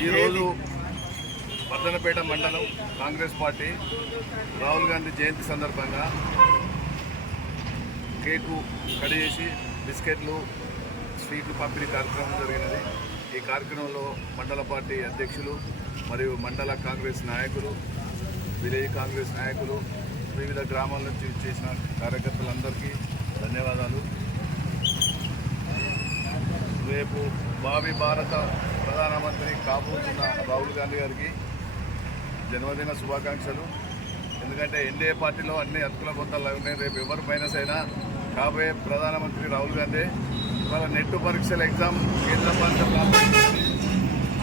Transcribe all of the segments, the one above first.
ఈరోజు వర్ధనపేట మండలం కాంగ్రెస్ పార్టీ రాహుల్ గాంధీ జయంతి సందర్భంగా కేకు కడి చేసి బిస్కెట్లు స్వీట్లు పంపిణీ కార్యక్రమం జరిగినది. ఈ కార్యక్రమంలో మండల పార్టీ అధ్యక్షులు మరియు మండల కాంగ్రెస్ నాయకులు విలేజ్ కాంగ్రెస్ నాయకులు వివిధ గ్రామాల నుంచి చేసిన కార్యకర్తలందరికీ ధన్యవాదాలు. రేపు భావి భారత ప్రధానమంత్రి కాబోతున్న రాహుల్ గాంధీ గారికి జన్మదిన శుభాకాంక్షలు. ఎందుకంటే ఎన్డీఏ పార్టీలో అన్ని అతుకుల బొత్తలు ఉన్నాయి. రేపు ఎవరు మైనస్ అయినా కాబోయే ప్రధానమంత్రి రాహుల్ గాంధీ ఇవాళ నెట్ పరీక్షల ఎగ్జామ్ కేంద్ర పాలిత ప్రాంతం.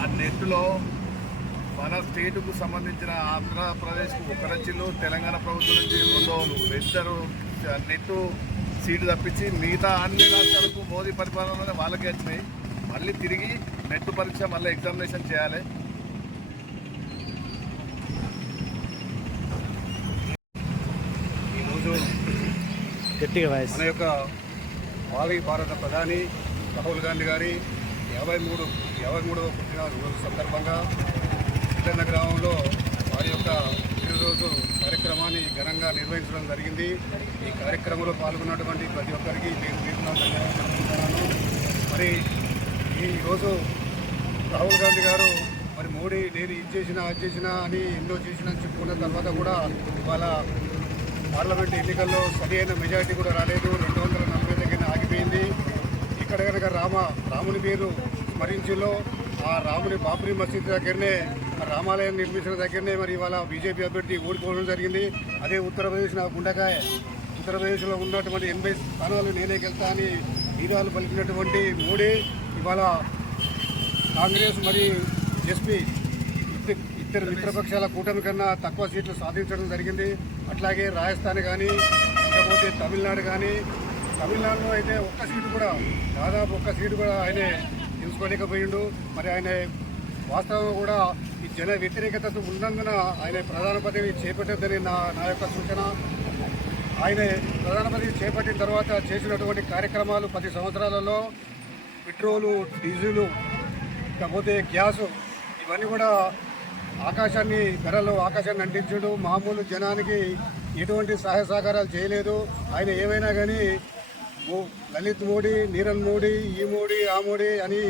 ఆ నెట్లో మన స్టేటుకు సంబంధించిన ఆంధ్రప్రదేశ్కు ఒక రచ్చిలు తెలంగాణ ప్రభుత్వం నుంచి రెండో ఇద్దరు నెట్ సీటు తప్పించి మిగతా అన్ని రాష్ట్రాలకు మోదీ పరిపాలన వాళ్ళకే వచ్చినాయి. మళ్ళీ తిరిగి నెట్ పరీక్ష మళ్ళీ ఎగ్జామినేషన్ చేయాలి. ఈరోజు మన యొక్క భావి భారత ప్రధాని రాహుల్ గాంధీ గారి యాభై మూడు యాభై మూడవ పుట్టినరోజు సందర్భంగా చిన్న గ్రామంలో వారి యొక్క పుట్టినరోజు కార్యక్రమాన్ని ఘనంగా నిర్వహించడం జరిగింది. ఈ కార్యక్రమంలో పాల్గొన్నటువంటి ప్రతి ఒక్కరికి నేను పేరున ధన్యవాదాలు మరి ఈరోజు రాహుల్ గాంధీ గారు మరి మోడీ నేను ఇది చేసినా అది చేసినా అని ఎన్నో చేసినా చెప్పుకున్న తర్వాత కూడా ఇవాళ పార్లమెంట్ ఎన్నికల్లో సరైన మెజార్టీ కూడా రాలేదు. రెండు వందల నలభై దగ్గర ఆగిపోయింది. ఇక్కడ కనుక రామ రాముని పేరు స్మరించులో ఆ రాముని బాబ్రీ మసీద్ దగ్గరనే రామాలయం నిర్మించిన దగ్గరనే మరి ఇవాళ బీజేపీ అభ్యర్థి ఓడిపోవడం జరిగింది. అదే ఉత్తరప్రదేశ్ నా గుండకాయ. ఉత్తరప్రదేశ్లో ఉన్నటువంటి ఎనభై స్థానాలు నేనే గెలుతా అని వీరాలు పలికినటువంటి మోడీ ఇవాళ కాంగ్రెస్ మరి ఎస్పీ ఇద్దరు- ఇద్దరు మిత్రపక్షాల కూటమి కన్నా తక్కువ సీట్లు సాధించడం జరిగింది. అట్లాగే రాజస్థాన్ కానీ లేకపోతే తమిళనాడు కానీ తమిళనాడులో అయితే ఒక్క సీటు కూడా దాదాపు ఒక్క సీటు కూడా ఆయనే తెలుసుకోలేకపోయిండు మరి ఆయన వాస్తవంగా కూడా జన వ్యతిరేకతతో ఉన్నందున ఆయన ప్రధాన పదవి చేపట్టద్దని నా నా యొక్క సూచన. ఆయన ప్రధాన పదవి చేపట్టిన తర్వాత చేసినటువంటి కార్యక్రమాలు పది సంవత్సరాలలో పెట్రోలు డీజిలు ఇకపోతే గ్యాసు ఇవన్నీ కూడా ఆకాశాన్ని ధరలో ఆకాశాన్ని అంటించడు. మామూలు జనానికి ఎటువంటి సహాయ సహకారాలు చేయలేదు. ఆయన ఏమైనా కానీ లలిత్ మోడీ నీరన్ మోడీ ఈ మోడీ ఆ మోడీ అని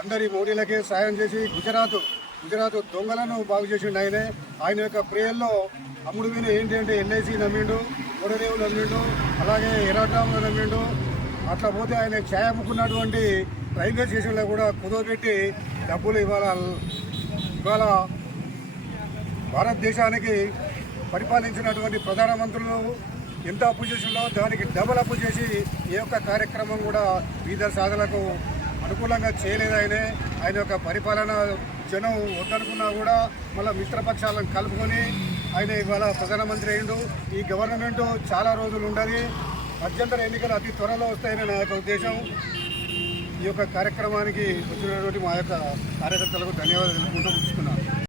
అందరి మోడీలకే సాయం చేసి గుజరాత్ గుజరాత్ దొంగలను బాగు చేసిండు ఆయనే. ఆయన యొక్క ప్రేయల్లో అమ్ముడు మీద ఏంటి అంటే ఎల్ఐసి నమ్మిండు మూడదేవులు నమ్మిండు అలాగే ఎరాడ్రాములు నమ్మిండు. అట్లా పోతే ఆయన ఛాయ్ అమ్ముకున్నటువంటి రైల్వే స్టేషన్లో కూడా కుదవబెట్టి డబ్బులు ఇవాళ ఇవాళ భారతదేశానికి పరిపాలించినటువంటి ప్రధానమంత్రులు ఎంత అప్పు చేసిందో దానికి డబల్ అప్పు చేసి ఏ యొక్క కార్యక్రమం కూడా బీదర్ సాధనకు అనుకూలంగా చేయలేదు ఆయనే. ఆయన యొక్క పరిపాలన జనం వద్దనుకున్నా కూడా మళ్ళీ మిత్రపక్షాలను కలుపుకొని ఆయన ఇవాళ ప్రధానమంత్రి అయిండు ఈ గవర్నమెంట్ చాలా రోజులు ఉండాలి మధ్యంతర ఎన్నికలు అతి త్వరలో వస్తాయని నా యొక్క ఉద్దేశం. ఈ యొక్క కార్యక్రమానికి వచ్చినటువంటి మా యొక్క కార్యకర్తలకు ధన్యవాదాలు తెలుపుకుంటూ ఉంచుకున్నాను